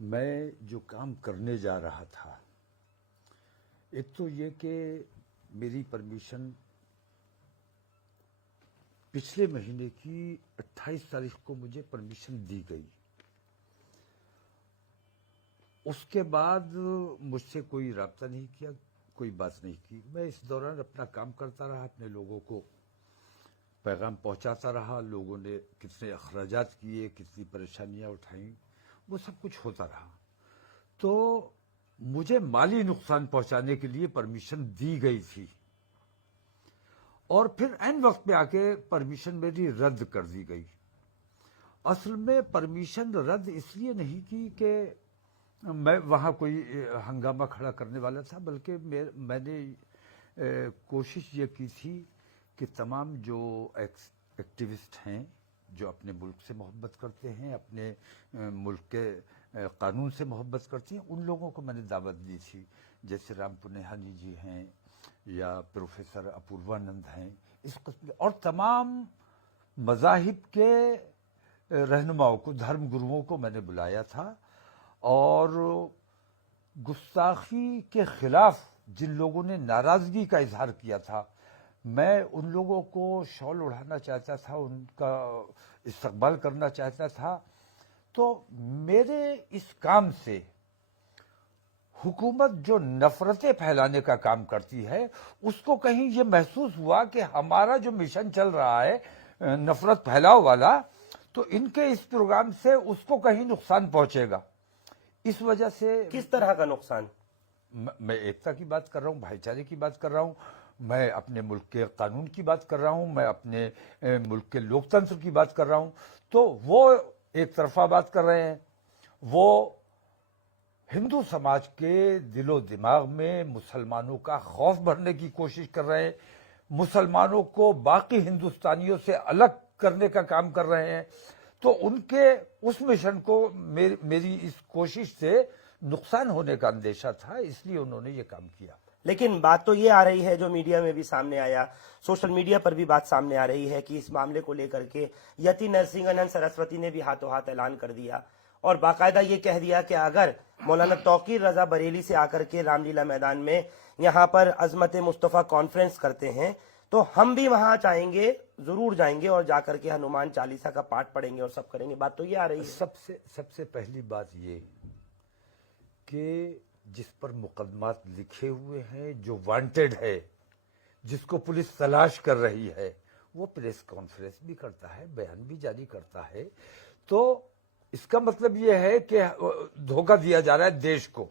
میں جو کام کرنے جا رہا تھا، ایک تو یہ کہ میری پرمیشن پچھلے مہینے کی 28 تاریخ کو مجھے پرمیشن دی گئی. اس کے بعد مجھ سے کوئی رابطہ نہیں کیا، کوئی بات نہیں کی. میں اس دوران اپنا کام کرتا رہا، اپنے لوگوں کو پیغام پہنچاتا رہا. لوگوں نے کتنے اخراجات کیے، کتنی پریشانیاں اٹھائیں، وہ سب کچھ ہوتا رہا. تو مجھے مالی نقصان پہنچانے کے لیے پرمیشن دی گئی تھی، اور پھر عین وقت پہ آ کے پرمیشن میری رد کر دی گئی. اصل میں پرمیشن رد اس لیے نہیں کی کہ میں وہاں کوئی ہنگامہ کھڑا کرنے والا تھا، بلکہ میں نے کوشش یہ کی تھی کہ تمام جو ایکٹیوسٹ ہیں، جو اپنے ملک سے محبت کرتے ہیں، اپنے ملک کے قانون سے محبت کرتی ہیں، ان لوگوں کو میں نے دعوت دی تھی. جیسے رام پنیہانی جی ہیں، یا پروفیسر اپوروانند ہیں، اس قسم، اور تمام مذاہب کے رہنماؤں کو، دھرم گروؤں کو میں نے بلایا تھا. اور گستاخی کے خلاف جن لوگوں نے ناراضگی کا اظہار کیا تھا، میں ان لوگوں کو شال اڑانا چاہتا تھا، ان کا استقبال کرنا چاہتا تھا. تو میرے اس کام سے حکومت جو نفرتیں پھیلانے کا کام کرتی ہے، اس کو کہیں یہ محسوس ہوا کہ ہمارا جو مشن چل رہا ہے نفرت پھیلاؤ والا، تو ان کے اس پروگرام سے اس کو کہیں نقصان پہنچے گا. اس وجہ سے کس طرح کا نقصان؟ میں ایکتا کی بات کر رہا ہوں، بھائی چارے کی بات کر رہا ہوں، میں اپنے ملک کے قانون کی بات کر رہا ہوں، میں اپنے ملک کے لوکتنتر کی بات کر رہا ہوں. تو وہ ایک طرفہ بات کر رہے ہیں، وہ ہندو سماج کے دل و دماغ میں مسلمانوں کا خوف بھرنے کی کوشش کر رہے ہیں، مسلمانوں کو باقی ہندوستانیوں سے الگ کرنے کا کام کر رہے ہیں. تو ان کے اس مشن کو میری اس کوشش سے نقصان ہونے کا اندیشہ تھا، اس لیے انہوں نے یہ کام کیا. لیکن بات تو یہ آ رہی ہے، جو میڈیا میں بھی سامنے آیا، سوشل میڈیا پر بھی بات سامنے آ رہی ہے کہ اس معاملے کو لے کر کے یتی نرسنگھن سرسوتی نے بھی ہاتھوں ہاتھ اعلان کر دیا، اور باقاعدہ یہ کہہ دیا کہ اگر مولانا توقیر رضا بریلی سے آ کر کے رام لیلا میدان میں یہاں پر عظمت مصطفیٰ کانفرنس کرتے ہیں تو ہم بھی وہاں چاہیں گے، ضرور جائیں گے، اور جا کر کے ہنومان چالیسا کا پاٹ پڑھیں گے اور سب کریں گے. بات تو یہ آ رہی ہے. سب سے پہلی بات یہ کہ جس پر مقدمات لکھے ہوئے ہیں، جو وانٹڈ ہے، جس کو پولیس تلاش کر رہی ہے، وہ پریس کانفرنس بھی کرتا ہے، بیان بھی جاری کرتا ہے. تو اس کا مطلب یہ ہے کہ دھوکہ دیا جا رہا ہے دیش کو.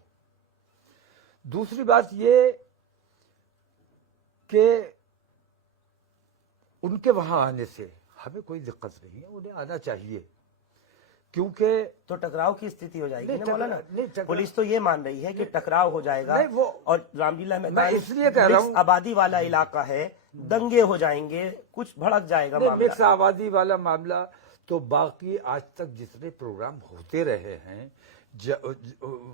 دوسری بات یہ کہ ان کے وہاں آنے سے ہمیں کوئی دقت نہیں ہے، انہیں آنا چاہیے، کیونکہ تو ٹکراؤ کی استھتی ہو جائے گی نا مولانا. نہیں، پولیس تو یہ مان رہی ہے کہ ٹکراؤ ہو جائے گا، اور رام لیلا میں میدان اس لیے کہہ رہا ہوں، مکس آبادی والا علاقہ ہے، دنگے ہو جائیں گے، کچھ بھڑک جائے گا معاملہ. مکس آبادی والا معاملہ تو باقی آج تک جتنے پروگرام ہوتے رہے ہیں،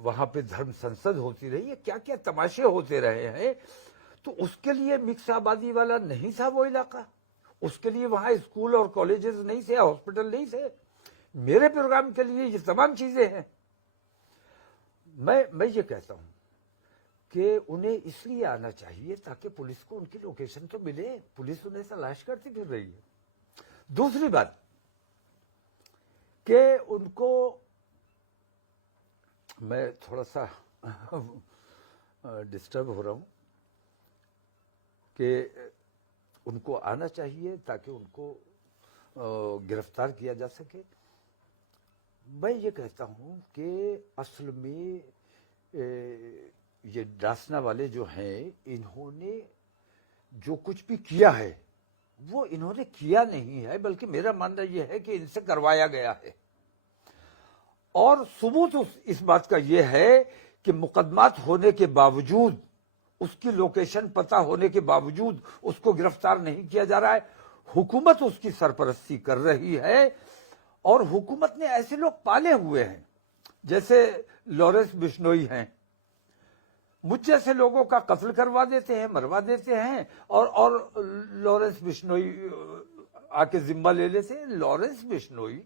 وہاں پہ دھرم سنسد ہوتی رہی ہے، کیا کیا تماشے ہوتے رہے ہیں. تو اس کے لیے مکس آبادی والا نہیں تھا وہ علاقہ، اس کے لیے وہاں اسکول اور کالجز نہیں تھے، ہاسپٹل نہیں تھے. میرے پروگرام کے لیے یہ تمام چیزیں ہیں. میں یہ کہتا ہوں کہ انہیں اس لیے آنا چاہیے تاکہ پولیس کو ان کی لوکیشن تو ملے، پولیس انہیں تلاش کرتی پھر رہی ہے. دوسری بات کہ ان کو، میں تھوڑا سا ڈسٹرب ہو رہا ہوں، کہ ان کو آنا چاہیے تاکہ ان کو گرفتار کیا جا سکے. میں یہ کہتا ہوں کہ اصل میں یہ ڈاسنا والے جو ہیں، انہوں نے جو کچھ بھی کیا ہے وہ انہوں نے کیا نہیں ہے، بلکہ میرا ماننا یہ ہے کہ ان سے کروایا گیا ہے. اور ثبوت اس بات کا یہ ہے کہ مقدمات ہونے کے باوجود، اس کی لوکیشن پتہ ہونے کے باوجود اس کو گرفتار نہیں کیا جا رہا ہے. حکومت اس کی سرپرستی کر رہی ہے، اور حکومت نے ایسے لوگ پالے ہوئے ہیں جیسے لارنس بشنوئی ہیں. مجھ جیسے لوگوں کا قتل کروا دیتے ہیں، مروا دیتے ہیں، اور لارنس بشنوئی آ کے ذمہ لے لیتے ہیں. لارنس بشنوئی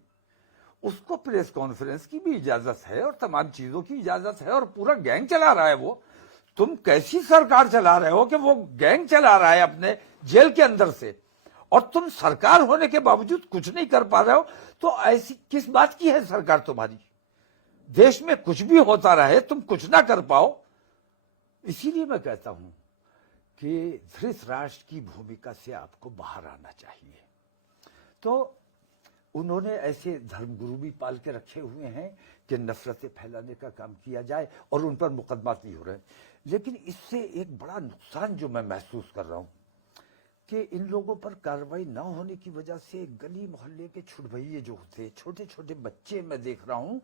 اس کو پریس کانفرنس کی بھی اجازت ہے اور تمام چیزوں کی اجازت ہے اور پورا گینگ چلا رہا ہے وہ. تم کیسی سرکار چلا رہے ہو کہ وہ گینگ چلا رہا ہے اپنے جیل کے اندر سے, اور تم سرکار ہونے کے باوجود کچھ نہیں کر پا رہے ہو؟ تو ایسی کس بات کی ہے سرکار تمہاری؟ دیش میں کچھ بھی ہوتا رہے, تم کچھ نہ کر پاؤ. اسی لیے میں کہتا ہوں کہ دھرت راشٹر کی بھومکا سے آپ کو باہر آنا چاہیے. تو انہوں نے ایسے دھرم گرو بھی پال کے رکھے ہوئے ہیں کہ نفرتیں پھیلانے کا کام کیا جائے اور ان پر مقدمات نہیں ہو رہے. لیکن اس سے ایک بڑا نقصان جو میں محسوس کر رہا ہوں کہ ان لوگوں پر کارروائی نہ ہونے کی وجہ سے گلی محلے کے چھٹبھئیے جو ہوتے, چھوٹے چھوٹے بچے میں دیکھ رہا ہوں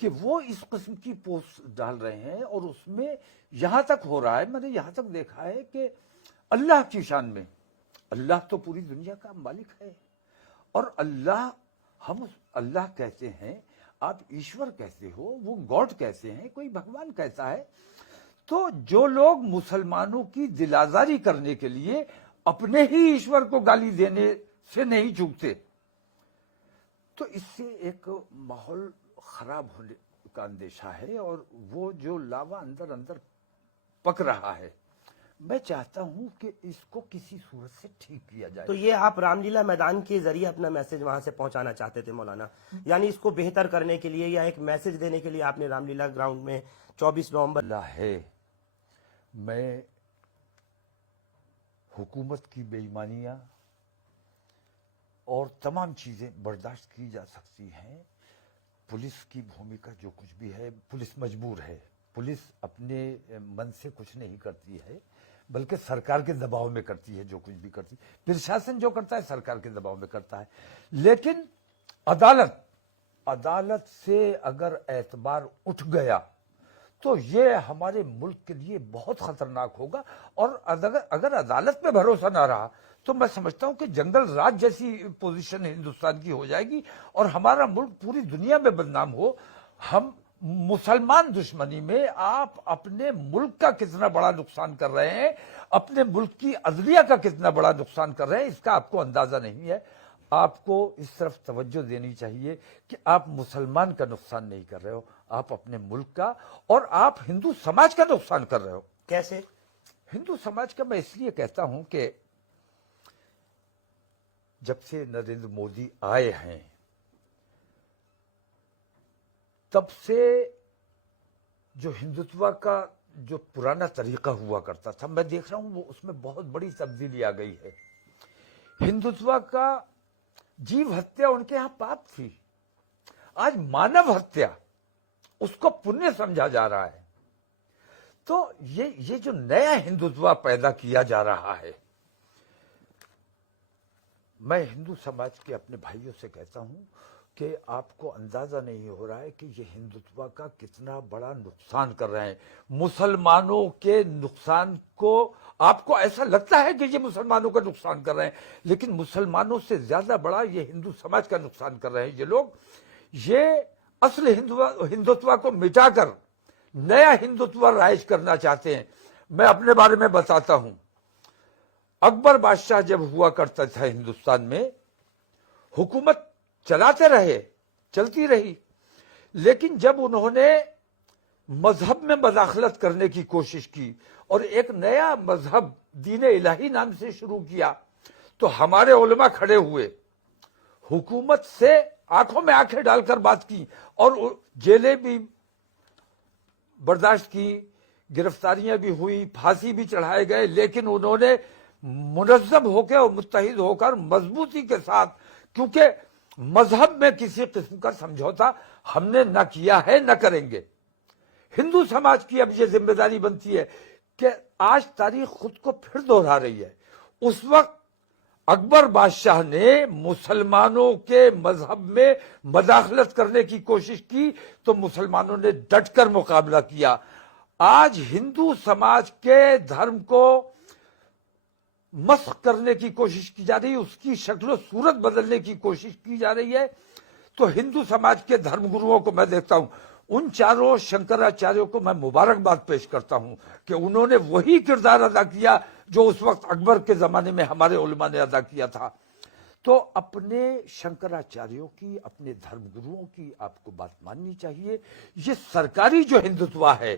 کہ وہ اس قسم کی پوسٹ ڈال رہے ہیں, اور اس میں یہاں تک ہو رہا ہے, میں نے یہاں تک دیکھا ہے کہ اللہ کی شان میں, اللہ تو پوری دنیا کا مالک ہے اور اللہ, ہم اللہ کہتے ہیں, آپ ایشور کہتے ہو, وہ گاڈ کہتے ہیں, کوئی بھگوان کہتا ہے. تو جو لوگ مسلمانوں کی دل آزاری کرنے کے لیے اپنے ہی ایشور کو گالی دینے سے نہیں چوکتے, تو اس سے ایک ماحول خراب ہونے کا اندیشہ ہے, اور وہ جو لاوا اندر اندر پک رہا ہے, میں چاہتا ہوں کہ اس کو کسی صورت سے ٹھیک کیا جائے. تو یہ آپ رام لیلا میدان کے ذریعے اپنا میسج وہاں سے پہنچانا چاہتے تھے مولانا, یعنی اس کو بہتر کرنے کے لیے یا ایک میسج دینے کے لیے آپ نے رام لیلا گراؤنڈ میں 24 نومبر اللہ ہے. میں حکومت کی بے ایمانیاں اور تمام چیزیں برداشت کی جا سکتی ہیں. پولیس کی بھومکا جو کچھ بھی ہے, پولیس مجبور ہے, پولیس اپنے من سے کچھ نہیں کرتی ہے بلکہ سرکار کے دباؤ میں کرتی ہے جو کچھ بھی کرتی. پرشاسن جو کرتا ہے سرکار کے دباؤ میں کرتا ہے. لیکن عدالت سے اگر اعتبار اٹھ گیا تو یہ ہمارے ملک کے لیے بہت خطرناک ہوگا. اور اگر عدالت پہ بھروسہ نہ رہا تو میں سمجھتا ہوں کہ جنگل راج جیسی پوزیشن ہندوستان کی ہو جائے گی اور ہمارا ملک پوری دنیا میں بدنام ہو. ہم مسلمان دشمنی میں آپ اپنے ملک کا کتنا بڑا نقصان کر رہے ہیں, اپنے ملک کی عدلیہ کا کتنا بڑا نقصان کر رہے ہیں, اس کا آپ کو اندازہ نہیں ہے. آپ کو اس طرف توجہ دینی چاہیے کہ آپ مسلمان کا نقصان نہیں کر رہے ہو, آپ اپنے ملک کا اور آپ ہندو سماج کا نقصان کر رہے ہو. کیسے؟ ہندو سماج کا میں اس لیے کہتا ہوں کہ جب سے نریندر مودی آئے ہیں تب سے جو ہندوتوا کا جو پرانا طریقہ ہوا کرتا تھا, میں دیکھ رہا ہوں وہ اس میں بہت بڑی تبدیلی آ گئی ہے. ہندوتوا کا جیو ہتیا ان کے ہاں پاپ تھی, آج مانو ہتیا اس کو پنیہ سمجھا جا رہا ہے. تو یہ جو نیا ہندوتوا پیدا کیا جا رہا ہے, میں ہندو سماج کے اپنے بھائیوں سے کہتا ہوں کہ آپ کو اندازہ نہیں ہو رہا ہے کہ یہ ہندوتوا کا کتنا بڑا نقصان کر رہے ہیں. مسلمانوں کے نقصان کو آپ کو ایسا لگتا ہے کہ یہ مسلمانوں کا نقصان کر رہے ہیں, لیکن مسلمانوں سے زیادہ بڑا یہ ہندو سماج کا نقصان کر رہے ہیں یہ لوگ. یہ اصل ہندوتوا کو مٹا کر نیا ہندوتوا رائج کرنا چاہتے ہیں. میں اپنے بارے میں بتاتا ہوں. اکبر بادشاہ جب ہوا کرتا تھا ہندوستان میں, حکومت چلاتے رہے, چلتی رہی, لیکن جب انہوں نے مذہب میں مداخلت کرنے کی کوشش کی اور ایک نیا مذہب دین الہی نام سے شروع کیا تو ہمارے علماء کھڑے ہوئے, حکومت سے آنکھوں میں آنکھیں ڈال کر بات کی اور جیلیں بھی برداشت کی, گرفتاریاں بھی ہوئی, پھانسی بھی چڑھائے گئے, لیکن انہوں نے منظم ہو کے اور متحد ہو کر مضبوطی کے ساتھ, کیونکہ مذہب میں کسی قسم کا سمجھوتا ہم نے نہ کیا ہے نہ کریں گے. ہندو سماج کی اب یہ ذمہ داری بنتی ہے کہ آج تاریخ خود کو پھر دوہرا رہی ہے. اس وقت اکبر بادشاہ نے مسلمانوں کے مذہب میں مداخلت کرنے کی کوشش کی تو مسلمانوں نے ڈٹ کر مقابلہ کیا. آج ہندو سماج کے دھرم کو مسخ کرنے کی کوشش کی جا رہی ہے, اس کی شکل و صورت بدلنے کی کوشش کی جا رہی ہے. تو ہندو سماج کے دھرم گروؤں کو میں دیکھتا ہوں, ان چاروں شنکراچاریوں کو میں مبارکباد پیش کرتا ہوں کہ انہوں نے وہی کردار ادا کیا جو اس وقت اکبر کے زمانے میں ہمارے علماء نے ادا کیا تھا. तो अपने शंकराचार्यों की, अपने धर्मगुरुओं की आपको बात माननी चाहिए। ये सरकारी जो हिंदुत्व है,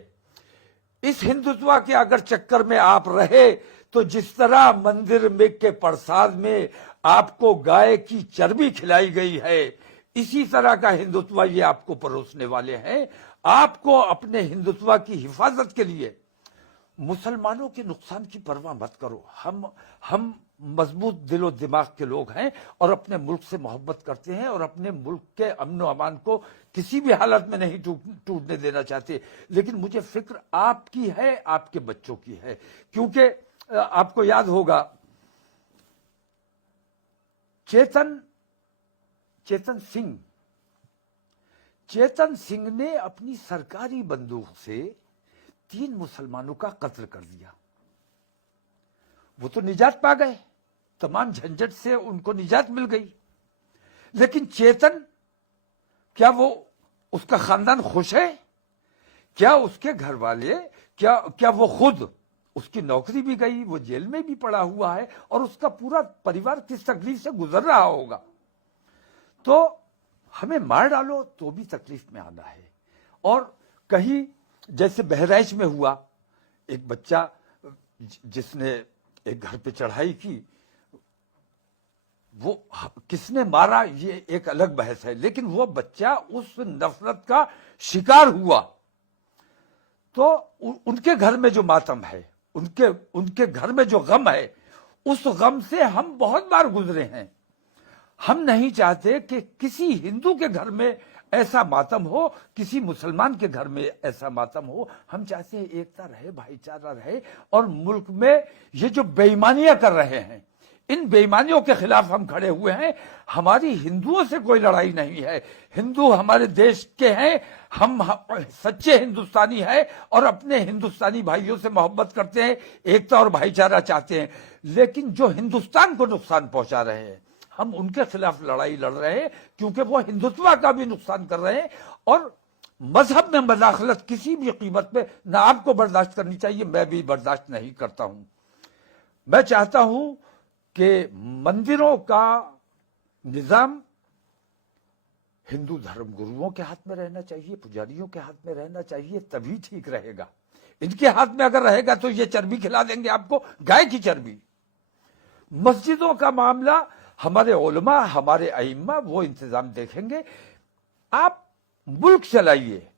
इस हिंदुत्व के अगर चक्कर में आप रहे तो जिस तरह मंदिर में के प्रसाद में आपको गाय की चर्बी खिलाई गई है, इसी तरह का हिंदुत्व ये आपको परोसने वाले हैं। आपको अपने हिंदुत्व की हिफाजत के लिए मुसलमानों के नुकसान की परवाह मत करो। हम मजबूत दिलो दिमाग के लोग हैं और अपने मुल्क से मोहब्बत करते हैं और अपने मुल्क के अमन व अमान को किसी भी हालत में नहीं टूटने देना चाहते। लेकिन मुझे फिक्र आपकी है, आपके बच्चों की है, क्योंकि आपको याद होगा चेतन सिंह ने अपनी सरकारी बंदूक से 3 मुसलमानों का कत्ल कर दिया। वो तो निजात पा गए, तमाम झंझट से उनको निजात मिल गई। लेकिन चेतन, क्या वो, उसका खानदान खुश है? क्या उसके घर वाले, क्या वो खुद, उसकी नौकरी भी गई, वो जेल में भी पड़ा हुआ है और उसका पूरा परिवार किस तकलीफ से गुजर रहा होगा। तो हमें मार डालो तो भी तकलीफ में आना है। और कहीं जैसे बहराइच में हुआ, एक बच्चा जिसने एक घर पे चढ़ाई की, वो किसने मारा ये एक अलग बहस है, लेकिन वो बच्चा उस नफरत का शिकार हुआ। तो उनके घर में जो मातम है, उनके घर में जो गम है, उस गम से हम बहुत बार गुजरे हैं। हम नहीं चाहते कि किसी हिंदू के घर में ऐसा मातम हो, किसी मुसलमान के घर में ऐसा मातम हो। हम चाहते हैं एकता रहे, भाईचारा रहे। और मुल्क में ये जो बेईमानियां कर रहे हैं, इन बेईमानियों के खिलाफ हम खड़े हुए हैं। हमारी हिंदुओं से कोई लड़ाई नहीं है। हिंदू हमारे देश के हैं, हम सच्चे हिंदुस्तानी हैं और अपने हिंदुस्तानी भाइयों से मोहब्बत करते हैं, एकता और भाईचारा चाहते हैं। लेकिन जो हिंदुस्तान को नुकसान पहुंचा रहे हैं, हम उनके खिलाफ लड़ाई लड़ रहे हैं, क्योंकि वो हिंदुत्व का भी नुकसान कर रहे हैं। और मजहब में मदाखलत किसी भी कीमत पे ना आपको बर्दाश्त करनी चाहिए, मैं भी बर्दाश्त नहीं करता हूं। मैं चाहता हूं कि मंदिरों का निजाम हिंदू धर्म गुरुओं के हाथ में रहना चाहिए, पुजारियों के हाथ में रहना चाहिए, तभी ठीक रहेगा। इनके हाथ में अगर रहेगा तो ये चर्बी खिला देंगे आपको, गाय की चर्बी। मस्जिदों का मामला हमारे उलमा, हमारे अइम्मा वो इंतजाम देखेंगे। आप मुल्क चलाइए,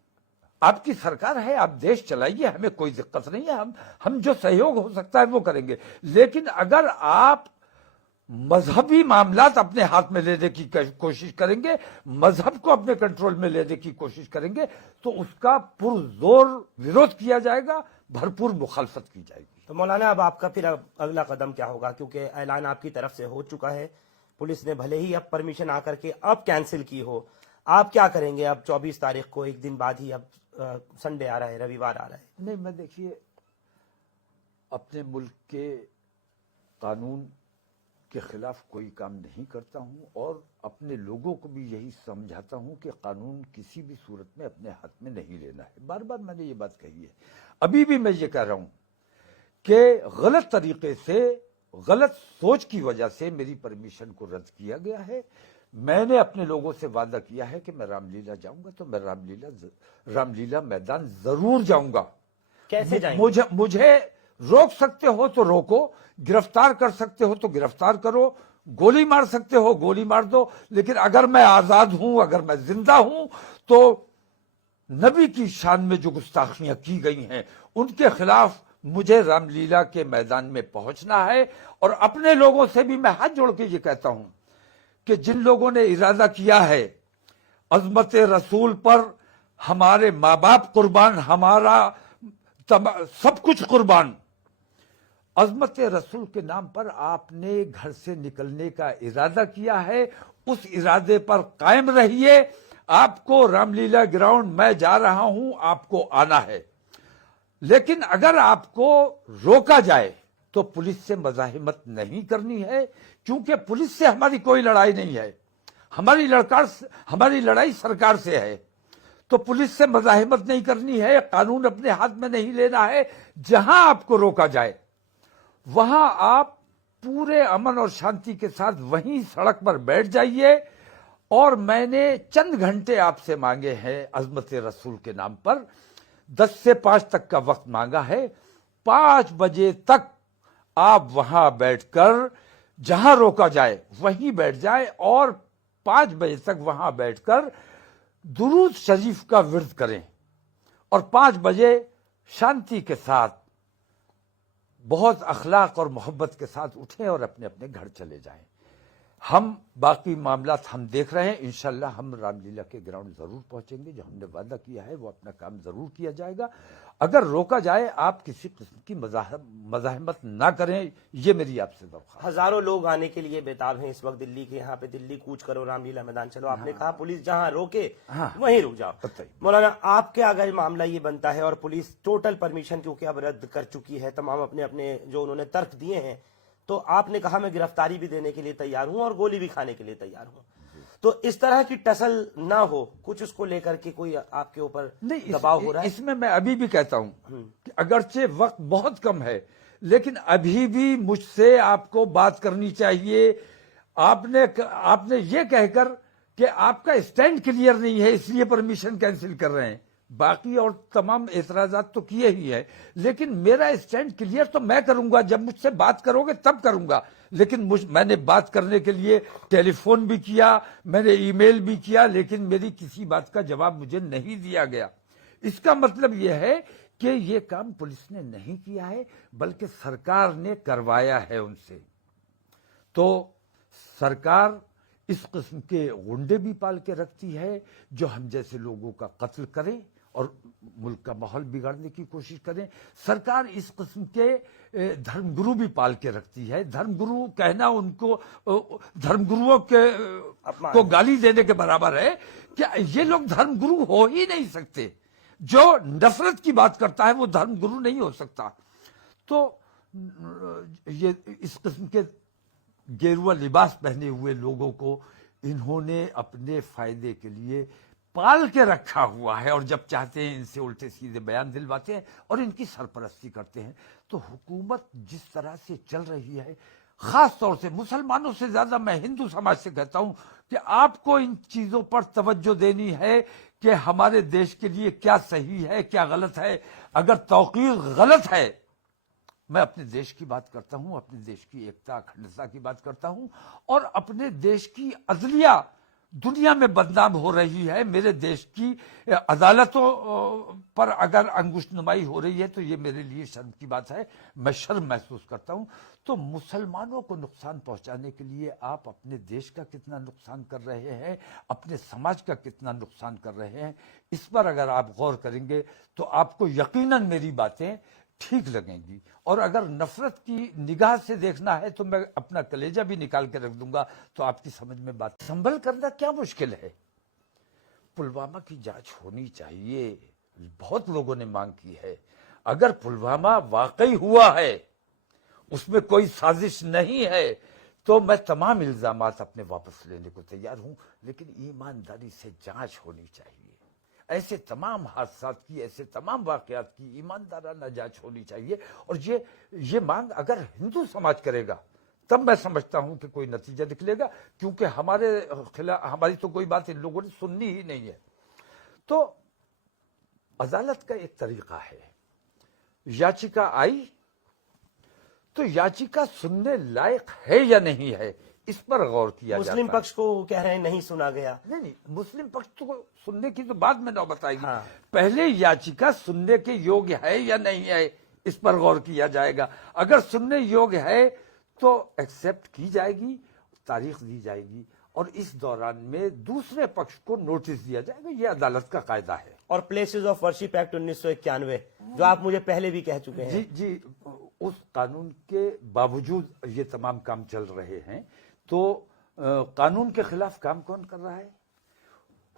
आपकी सरकार है, आप देश चलाइए, हमें कोई दिक्कत नहीं है। हम जो सहयोग हो सकता है वो करेंगे। लेकिन अगर आप मजहबी मामलात अपने हाथ में लेने की कोशिश करेंगे, मजहब को अपने कंट्रोल में लेने की कोशिश करेंगे, तो उसका पुरजोर विरोध किया जाएगा, भरपूर मुखालफत की जाएगी। तो मौलाना, अब आपका फिर अगला कदम क्या होगा? क्योंकि ऐलान आपकी तरफ से हो चुका है, पुलिस ने भले ही अब परमिशन आकर के अब कैंसिल की हो, आप क्या करेंगे? अब 24 तारीख को, एक दिन बाद ही, अब संडे आ रहा है, रविवार आ रहा है। नहीं, मैं देखिए अपने मुल्क के कानून के खिलाफ कोई काम नहीं करता हूं और अपने लोगों को भी यही समझाता हूं कि कानून किसी भी सूरत में अपने हाथ में नहीं लेना है। बार बार मैंने ये बात कही है, अभी भी मैं ये कह रहा हूं कि गलत तरीके से, गलत सोच की वजह से मेरी परमिशन को रद्द किया गया है। मैंने अपने लोगों से वादा किया है कि मैं रामलीला जाऊंगा तो मैं रामलीला मैदान जरूर जाऊंगा। कैसे जाएंगे? मुझे रोक सकते हो तो रोको, गिरफ्तार कर सकते हो तो गिरफ्तार करो, गोली मार सकते हो गोली मार दो, लेकिन अगर मैं आजाद हूं, अगर मैं जिंदा हूं, तो नबी की शान में जो गुस्ताखियां की गई हैं उनके खिलाफ मुझे रामलीला के मैदान में पहुंचना है। और अपने लोगों से भी मैं हाथ जोड़ के ये कहता हूं कि जिन लोगों ने इरादा किया है अजमत रसूल पर हमारे माँ बाप कुर्बान, हमारा सब कुछ कुर्बान, अजमत रसूल के नाम पर आपने घर से निकलने का इरादा किया है, उस इरादे पर कायम रहिए। आपको रामलीला ग्राउंड मैं जा रहा हूं, आपको आना है। लेकिन अगर आपको रोका जाए तो पुलिस से मज़ाहिमत नहीं करनी है, क्योंकि पुलिस से हमारी कोई लड़ाई नहीं है, हमारी लड़ाई सरकार से है। तो पुलिस से मज़ाहिमत नहीं करनी है, कानून अपने हाथ में नहीं लेना है। जहां आपको रोका जाए वहां आप पूरे अमन और शांति के साथ वहीं सड़क पर बैठ जाइए। और मैंने चंद घंटे आपसे मांगे हैं अजमत रसूल के नाम पर, 10 से 5 तक का वक्त मांगा है। 5 बजे तक आप वहां बैठकर जहां रोका जाए वहीं बैठ जाए और 5 बजे तक वहां बैठकर दुरूद शरीफ का विर्द करें और 5 बजे शांति के साथ बहुत अखलाक और मोहब्बत के साथ उठें और अपने अपने घर चले जाएं। हम बाकी मामला हम देख रहे हैं। इंशाल्लाह हम रामलीला के ग्राउंड जरूर पहुंचेंगे। जो हमने वादा किया है वो अपना काम जरूर किया जाएगा। अगर रोका जाए आप किसी किस्म की मज़ाहमत ना करें, ये मेरी आपसे दरख्वास्त। हजारों लोग आने के लिए बेताब हैं इस वक्त दिल्ली के, यहाँ पे दिल्ली कूच करो, रामलीला मैदान चलो। आपने कहा पुलिस जहाँ रोके वहीं रुक जाओ। मौलाना, आपके अगर मामला ये बनता है और पुलिस टोटल परमिशन क्योंकि अब रद्द कर चुकी है, तमाम अपने अपने जो उन्होंने तर्क दिए हैं, तो आपने कहा मैं गिरफ्तारी भी देने के लिए तैयार हूं और गोली भी खाने के लिए तैयार हूं, तो इस तरह की टसल ना हो, कुछ उसको लेकर के कोई आपके ऊपर दबाव हो रहा है? इसमें मैं अभी भी कहता हूं कि अगरचे वक्त बहुत कम है, लेकिन अभी भी मुझसे आपको बात करनी चाहिए। आपने ये कहकर कि आपका स्टैंड क्लियर नहीं है इसलिए परमिशन कैंसिल कर रहे हैं। बाकी और तमाम एतराजात तो किए ही है, लेकिन मेरा स्टैंड क्लियर तो मैं करूंगा जब मुझसे बात करोगे तब करूंगा। लेकिन मैंने बात करने के लिए टेलीफोन भी किया, मैंने ईमेल भी किया, लेकिन मेरी किसी बात का जवाब मुझे नहीं दिया गया। इसका मतलब यह है कि यह काम पुलिस ने नहीं किया है बल्कि सरकार ने करवाया है उनसे। तो सरकार इस किस्म के गुंडे भी पाल के रखती है जो हम जैसे लोगों का कत्ल करें और मुल्क का माहौल बिगाड़ने की कोशिश करें। सरकार इस किस्म के धर्मगुरु भी पाल के रखती है। धर्मगुरु कहना उनको धर्मगुरुओं को गाली देने के बराबर है कि ये लोग धर्मगुरु हो ही नहीं सकते। जो नफरत की बात करता है वो धर्मगुरु नहीं हो सकता। तो ये इस किस्म के गेरुआ लिबास पहने हुए लोगों को इन्होंने अपने फायदे के लिए पाल के रखा हुआ है और जब चाहते हैं इनसे उल्टे सीधे बयान दिलवाते हैं और इनकी सरपरस्ती करते हैं। तो हुकूमत जिस तरह से चल रही है, खास तौर से मुसलमानों से ज्यादा मैं हिंदू समाज से कहता हूं कि आपको इन चीजों पर तवज्जो देनी है कि हमारे देश के लिए क्या सही है क्या गलत है। अगर तौकीर गलत है, मैं अपने देश की बात करता हूं, अपने देश की एकता अखंडता की बात करता हूं और अपने देश की अदलिया दुनिया में बदनाम हो रही है। मेरे देश की अदालतों पर अगर अंगुश नुमाई हो रही है तो ये मेरे लिए शर्म की बात है, मैं शर्म महसूस करता हूं। तो मुसलमानों को नुकसान पहुंचाने के लिए आप अपने देश का कितना नुकसान कर रहे हैं, अपने समाज का कितना नुकसान कर रहे हैं, इस पर अगर आप गौर करेंगे तो आपको यकीनन मेरी बातें ठीक लगेंगी। और अगर नफरत की निगाह से देखना है तो मैं अपना कलेजा भी निकाल के रख दूंगा तो आपकी समझ में बात। संभल करना क्या मुश्किल है? पुलवामा की जांच होनी चाहिए, बहुत लोगों ने मांग की है। अगर पुलवामा वाकई हुआ है, उसमें कोई साजिश नहीं है, तो मैं तमाम इल्जामात अपने वापस लेने को तैयार हूं, लेकिन ईमानदारी से जांच होनी चाहिए। ऐसे तमाम हादसात की, ऐसे तमाम वाकयात की ईमानदाराना जांच होनी चाहिए। और ये मांग अगर हिंदू समाज करेगा तब मैं समझता हूं कि कोई नतीजा निकलेगा, क्योंकि हमारे खिलाफ हमारी तो कोई बात इन लोगों ने सुननी ही नहीं है। तो अदालत का एक तरीका है, याचिका आई तो याचिका सुनने लायक है या नहीं है, इस पर गौर किया जाता है। मुस्लिम पक्ष को कह रहे हैं नहीं सुना गया। नहीं, मुस्लिम पक्ष को सुनने की तो बाद में नौबत आएगी। पहले याचिका सुनने के योग्य है या नहीं है, इस पर गौर किया जाएगा। अगर सुनने योग्य है तो एक्सेप्ट की जाएगी, तारीख दी जाएगी और इस दौरान में दूसरे पक्ष को नोटिस दिया जाएगा। ये अदालत का कायदा है। और प्लेसेस ऑफ वर्शिप एक्ट 1991 जो आप मुझे पहले भी कह चुके हैं, जी, उस कानून के बावजूद ये तमाम काम चल रहे हैं। तो कानून के खिलाफ काम कौन कर रहा है?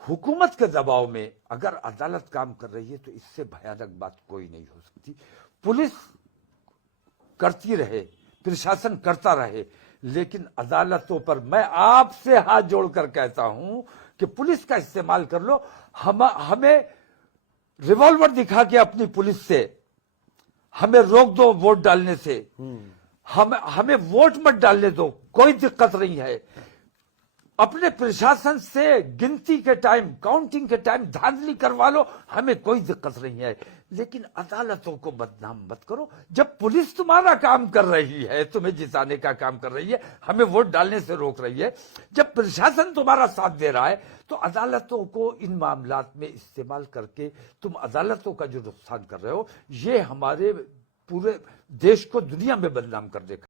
हुकूमत के दबाव में अगर अदालत काम कर रही है तो इससे भयानक बात कोई नहीं हो सकती। पुलिस करती रहे, प्रशासन करता रहे, लेकिन अदालतों पर मैं आपसे हाथ जोड़कर कहता हूं कि पुलिस का इस्तेमाल कर लो। हमें रिवॉल्वर दिखा के अपनी पुलिस से हमें रोक दो वोट डालने से, हमें वोट मत डालने दो, कोई दिक्कत नहीं है। अपने प्रशासन से गिनती के टाइम, काउंटिंग के टाइम धांधली करवा लो, हमें कोई दिक्कत नहीं है, लेकिन अदालतों को बदनाम मत करो। जब पुलिस तुम्हारा काम कर रही है, तुम्हें जिताने का काम कर रही है, हमें वोट डालने से रोक रही है, जब प्रशासन तुम्हारा साथ दे रहा है, तो अदालतों को इन मामलात में इस्तेमाल करके तुम अदालतों का जो नुकसान कर रहे हो, ये हमारे पूरे देश को दुनिया में बदनाम करने का